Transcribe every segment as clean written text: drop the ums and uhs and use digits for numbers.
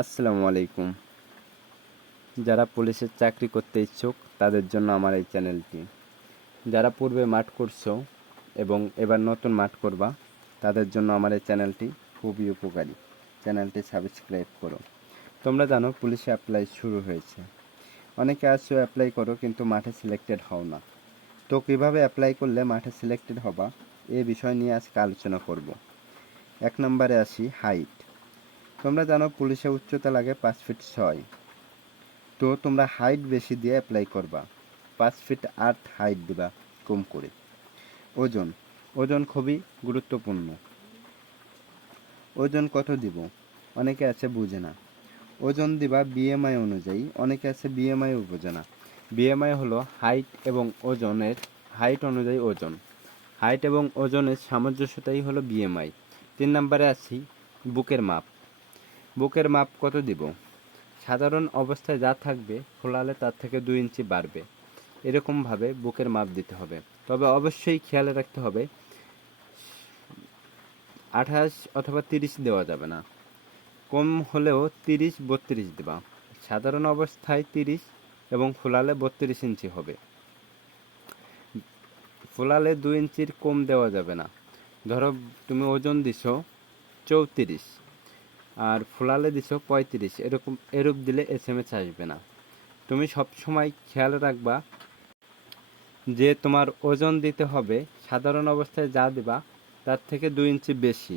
আসসালামু আলাইকুম। যারা পুলিশের চাকরি করতে ইচ্ছুক তাদের জন্য আমার এই চ্যানেলটি। যারা পূর্বে মাঠ করছো এবং এবার নতুন মাঠ করবা তাদের জন্য আমার এই চ্যানেলটি খুবই উপকারী। চ্যানেলটি সাবস্ক্রাইব করো। তোমরা জানো পুলিশে অ্যাপ্লাই শুরু হয়েছে। অনেকে আসছো অ্যাপ্লাই করো কিন্তু মাঠে সিলেক্টেড হও না। তো কীভাবে অ্যাপ্লাই করলে মাঠে সিলেক্টেড হবা এ বিষয় নিয়ে আজকে আলোচনা করব। 1 নম্বরে আসি হাইট। তোমরা জানো পুলিশে উচ্চতা লাগে 5 ফিট 6। তো তোমরা হাইট বেশি দিয়ে অ্যাপ্লাই করবা, 5 ফিট 8 হাইট দিবা কম করে। ওজন ওজন খুবই গুরুত্বপূর্ণ। ওজন কত দিব অনেকে আছে বুঝে না। ওজন দিবা বিএমআই অনুযায়ী, অনেকে আছে বিএমআইও বোঝে না। বিএমআই হলো হাইট এবং ওজনের, হাইট অনুযায়ী ওজন, হাইট এবং ওজনের সামঞ্জস্যতাই হলো বিএমআই। 3 নম্বরে আছি বুকের মাপ। বুকের মাপ কত দিব? সাধারণ অবস্থায় যা থাকবে ফোলালে তার থেকে 2 ইঞ্চি বাড়বে, এরকমভাবে বুকের মাপ দিতে হবে। তবে অবশ্যই খেয়াল রাখতে হবে 28 অথবা 30 দেওয়া যাবে না, কম হলেও 30-32 দেবা। সাধারণ অবস্থায় 30 এবং ফোলালে 32 ইঞ্চি হবে। ফোলালে 2 ইঞ্চির কম দেওয়া যাবে না। ধরো তুমি ওজন দিছো 34 আর ফোলালে দিছো 35, এরূপ দিলে এসএমএস আসবে না। তুমি সবসময় খেয়াল রাখবা যে তোমার ওজন দিতে হবে সাধারণ অবস্থায় যা দিবা তার থেকে 2 ইঞ্চি বেশি।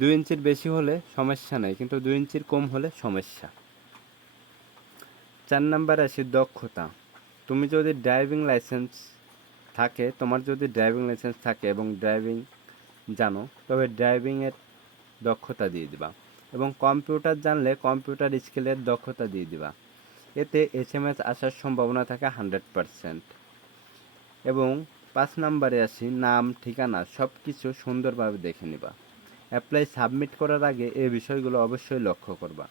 2 ইঞ্চির বেশি হলে সমস্যা নেই, কিন্তু 2 ইঞ্চির কম হলে সমস্যা। 4 নম্বরে আসি দক্ষতা। তুমি যদি ড্রাইভিং লাইসেন্স থাকে, তোমার যদি ড্রাইভিং লাইসেন্স থাকে এবং ড্রাইভিং জানো, তবে ড্রাইভিংয়ের দক্ষতা দিয়ে দিবা এবং কম্পিউটার জানলে কম্পিউটার স্কিলের দক্ষতা দিয়ে দিবা। এতে এসএমএস আসার সম্ভাবনা থাকে 100%। এবং 5 নম্বরে আসি নাম, ঠিকানা সব কিছু সুন্দরভাবে দেখে নিবা। অ্যাপ্লাই সাবমিট করার আগে এই বিষয়গুলো অবশ্যই লক্ষ্য করবা।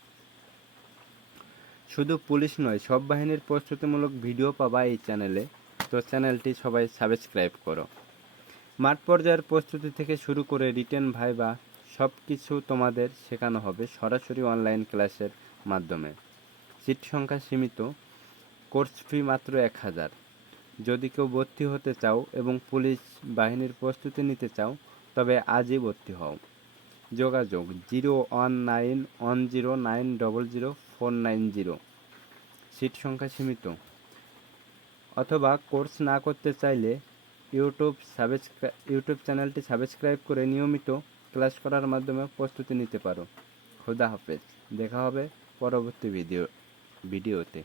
শুধু পুলিশ নয়, সব বাহিনীর প্রস্তুতিমূলক ভিডিও পাবা এই চ্যানেলে। তো চ্যানেলটি সবাই সাবস্ক্রাইব করো। মাঠ পর্যায়ের প্রস্তুতি থেকে শুরু করে রিটেন ভাইবা সব কিছু তোমাদের শেখানো হবে সরাসরি অনলাইন ক্লাসের মাধ্যমে। সিট সংখ্যা সীমিত, কোর্স ফি মাত্র 1000। যদি কেউ ভর্তি হতে চাও এবং পুলিশ বাহিনীর প্রস্তুতি নিতে চাও তবে আজই ভর্তি হও। যোগাযোগ 01910900490। সিট সংখ্যা সীমিত। অথবা কোর্স না করতে চাইলে ইউটিউব চ্যানেলটি সাবস্ক্রাইব করে নিয়মিত ক্লাস করার মাধ্যমে প্রস্তুতি নিতে পারো। খোদা হাফেজ, দেখা হবে পরবর্তী ভিডিওতে।